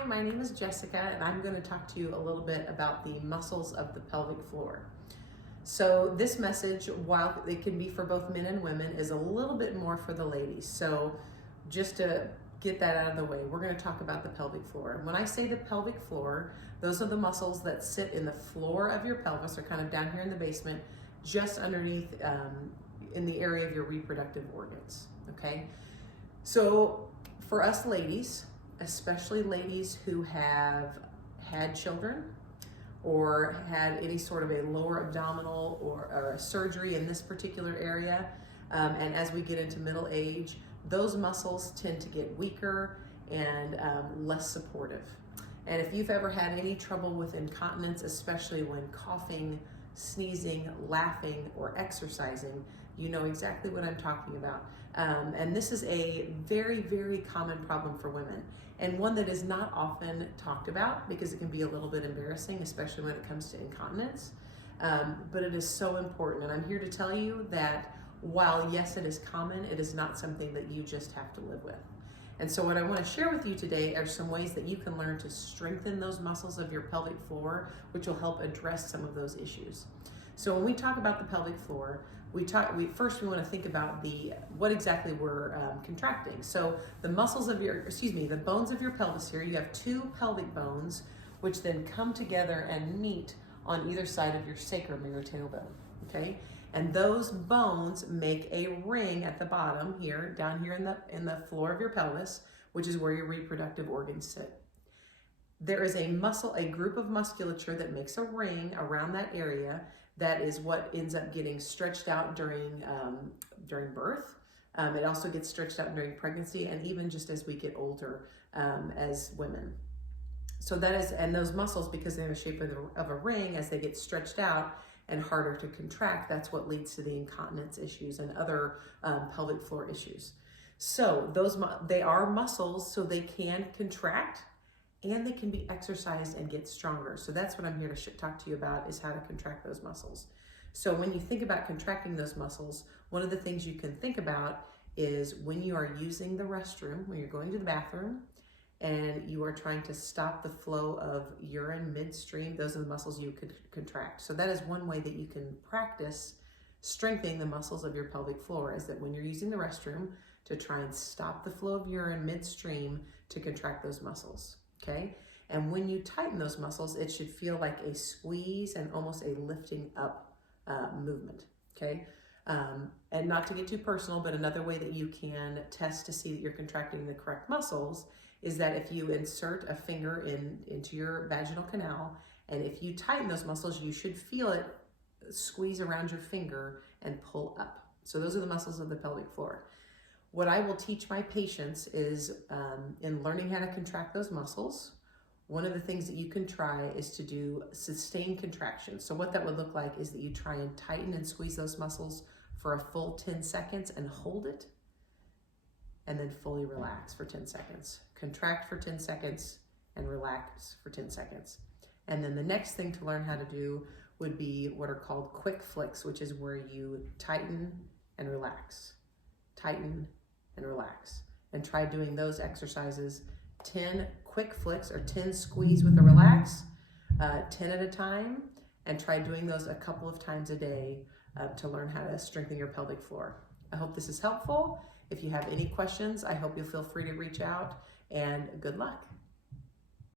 Hi, my name is Jessica, and I'm going to talk to you a little bit about the muscles of the pelvic floor. So this message, while it can be for both men and women, is a little bit more for the ladies. So just to get that out of the way, we're going to talk about the pelvic floor. When I say the pelvic floor, those are the muscles that sit in the floor of your pelvis, or kind of down here in the basement, just underneath in the area of your reproductive organs, okay? So for us ladies, especially ladies who have had children or had any sort of a lower abdominal or a surgery in this particular area, and as we get into middle age, those muscles tend to get weaker and less supportive. And if you've ever had any trouble with incontinence, especially when coughing, sneezing, laughing, or exercising, you know exactly what I'm talking about. And this is a very, very common problem for women, and one that is not often talked about because it can be a little bit embarrassing, especially when it comes to incontinence. But it is so important, and I'm here to tell you that while yes, it is common, it is not something that you just have to live with. And so what I want to share with you today are some ways that you can learn to strengthen those muscles of your pelvic floor, which will help address some of those issues. So when we talk about the pelvic floor, first we want to think about what exactly we're contracting. So the muscles of the bones of your pelvis here, you have two pelvic bones, which then come together and meet on either side of your sacrum or your tailbone, okay? And those bones make a ring at the bottom here, down here in the floor of your pelvis, which is where your reproductive organs sit. There is a group of musculature that makes a ring around that area. That is what ends up getting stretched out during birth. It also gets stretched out during pregnancy, and even just as we get older as women. So and those muscles, because they're in the shape of a ring, as they get stretched out and harder to contract, that's what leads to the incontinence issues and other pelvic floor issues. So they are muscles, so they can contract and they can be exercised and get stronger. So that's what I'm here to talk to you about, is how to contract those muscles. So when you think about contracting those muscles, one of the things you can think about is when you are using the restroom, when you're going to the bathroom, and you are trying to stop the flow of urine midstream, those are the muscles you could contract. So that is one way that you can practice strengthening the muscles of your pelvic floor, is that when you're using the restroom, to try and stop the flow of urine midstream, to contract those muscles. Okay, and when you tighten those muscles, it should feel like a squeeze and almost a lifting up movement. Okay, and not to get too personal, but another way that you can test to see that you're contracting the correct muscles is that if you insert a finger into your vaginal canal, and if you tighten those muscles, you should feel it squeeze around your finger and pull up. So those are the muscles of the pelvic floor. What I will teach my patients is in learning how to contract those muscles, one of the things that you can try is to do sustained contractions. So what that would look like is that you try and tighten and squeeze those muscles for a full 10 seconds and hold it, and then fully relax for 10 seconds. Contract for 10 seconds and relax for 10 seconds. And then the next thing to learn how to do would be what are called quick flicks, which is where you tighten and relax, tighten and relax, and try doing those exercises 10 quick flicks or 10 squeeze with a relax, 10 at a time, and try doing those a couple of times a day to learn how to strengthen your pelvic floor. I hope this is helpful. If you have any questions, I hope you'll feel free to reach out, and good luck.